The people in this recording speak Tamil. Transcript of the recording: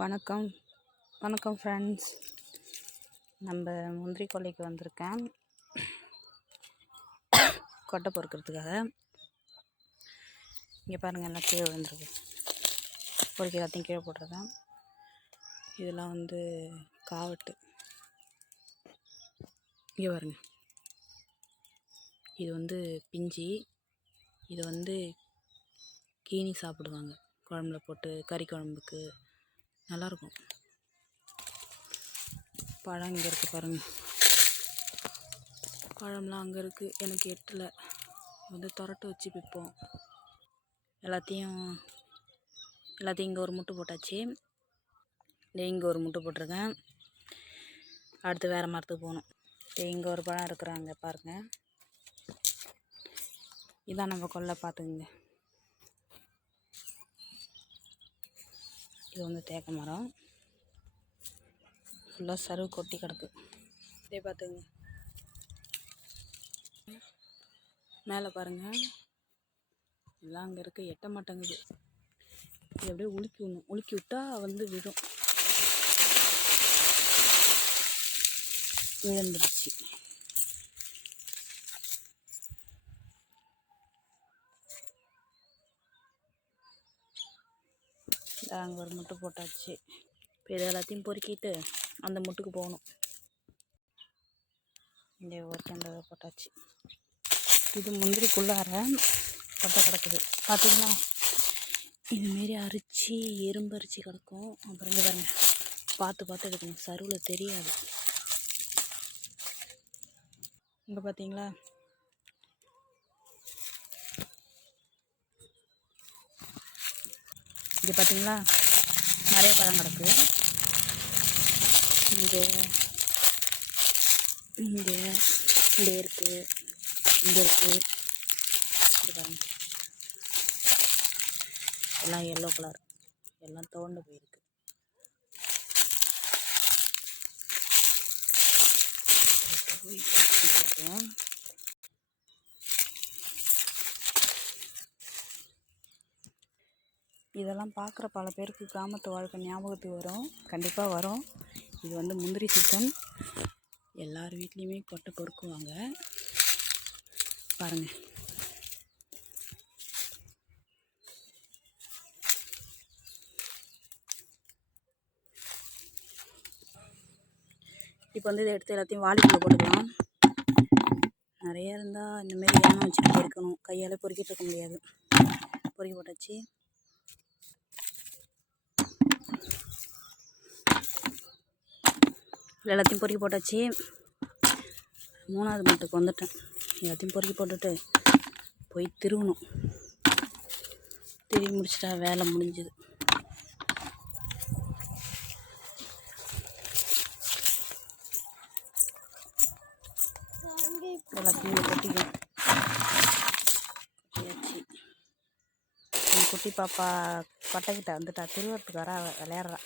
வணக்கம் வணக்கம் ஃப்ரெண்ட்ஸ். நம்ம முந்திரி கொல்லைக்கு வந்திருக்கேன் கொட்டை பொறுக்கிறதுக்காக. இங்கே பாருங்கள், எல்லாம் கீழே விழுந்துருக்கு. பொறுக்கி எல்லாத்தையும் கீழே போட்டிருக்கேன். இதெல்லாம் காவட்டு. இங்கே பாருங்க, இது பிஞ்சி. இது கீனி சாப்பிடுவாங்க, குழம்புல போட்டு கறி குழம்புக்கு நல்லாயிருக்கும். பழம் இங்கே இருக்குது பாருங்கள், பழம்லாம் அங்கே இருக்குது. எனக்கு எட்டலை. துரட்டு வச்சு பிப்போம். எல்லாத்தையும் இங்கே ஒரு முட்டை போட்டாச்சு. இங்கே ஒரு முட்டை போட்டிருக்கேன். அடுத்து வேறு மரத்துக்கு போகணும். இங்கே ஒரு பழம் இருக்கிறாங்க பாருங்கள். இதான் நம்ம கொல்லை, பார்த்துக்குங்க. இது தேக்க மரம். ஃபுல்லாக சருவு கொட்டி கிடக்கு. இதே பார்த்துங்க, மேலே பாருங்கள், எல்லாம் அங்கே இருக்குது. எட்ட மாட்டேங்குது. இது அப்படியே உலுக்கி விட்டால் விழும். விழுந்துருச்சு. அங்கே ஒரு முட்டை போட்டாச்சு. இப்போ இது எல்லாத்தையும் பொறுக்கிட்டு அந்த முட்டுக்கு போகணும். இந்த ஒரு போட்டாச்சு. இது முந்திரிக்குள்ளார கொட்டை கிடக்குது, பார்த்தீங்களா? இதுமாரி அரிச்சு எறும்பு அரிச்சு கிடக்கும். அப்புறம் இங்கே பாருங்க, பார்த்து எடுக்கணும், சருவில் தெரியாது. இங்கே பார்த்தீங்களா, இது பார்த்தீங்களா, நிறைய பழம் கிடக்கு. இங்கே இருக்குது, இங்கே இருக்குது. இது பாருங்க, எல்லாம் எல்லோ கலர், எல்லாம் தோண்டு போயிருக்கு. இதெல்லாம் பார்க்குற பல பேருக்கு கிராமத்து வாழ்க்கை ஞாபகத்துக்கு வரும், கண்டிப்பாக வரும். இது முந்திரி சீசன். எல்லார் வீட்லேயுமே கொட்டை பொறுக்குவாங்க பாருங்கள். இப்போ இதை எடுத்து எல்லாத்தையும் வாளிக்குள்ளே போட்டுக்கலாம். நிறைய இருந்தால் இந்தமாரி எண்ணெய் வச்சுட்டு பொறுக்கணும், கையால் பொறுக்கிட்டு இருக்க முடியாது. பொறுக்கி போட்டாச்சு. எல்லாத்தையும் பொறுக்கி போட்டாச்சு. 3வது முட்டுக்கு வந்துட்டேன். எல்லாத்தையும் பொறுக்கி போட்டுட்டு போய் திருவணும். திருவி முடிச்சிட்டா வேலை முடிஞ்சுது. எல்லாத்தையும் கொட்டிக்கும். கொட்டியாச்சு. குட்டி பாப்பா கொட்டைக்கிட்ட வந்துட்டா, திருவறத்துக்கு வர விளையாடுறா.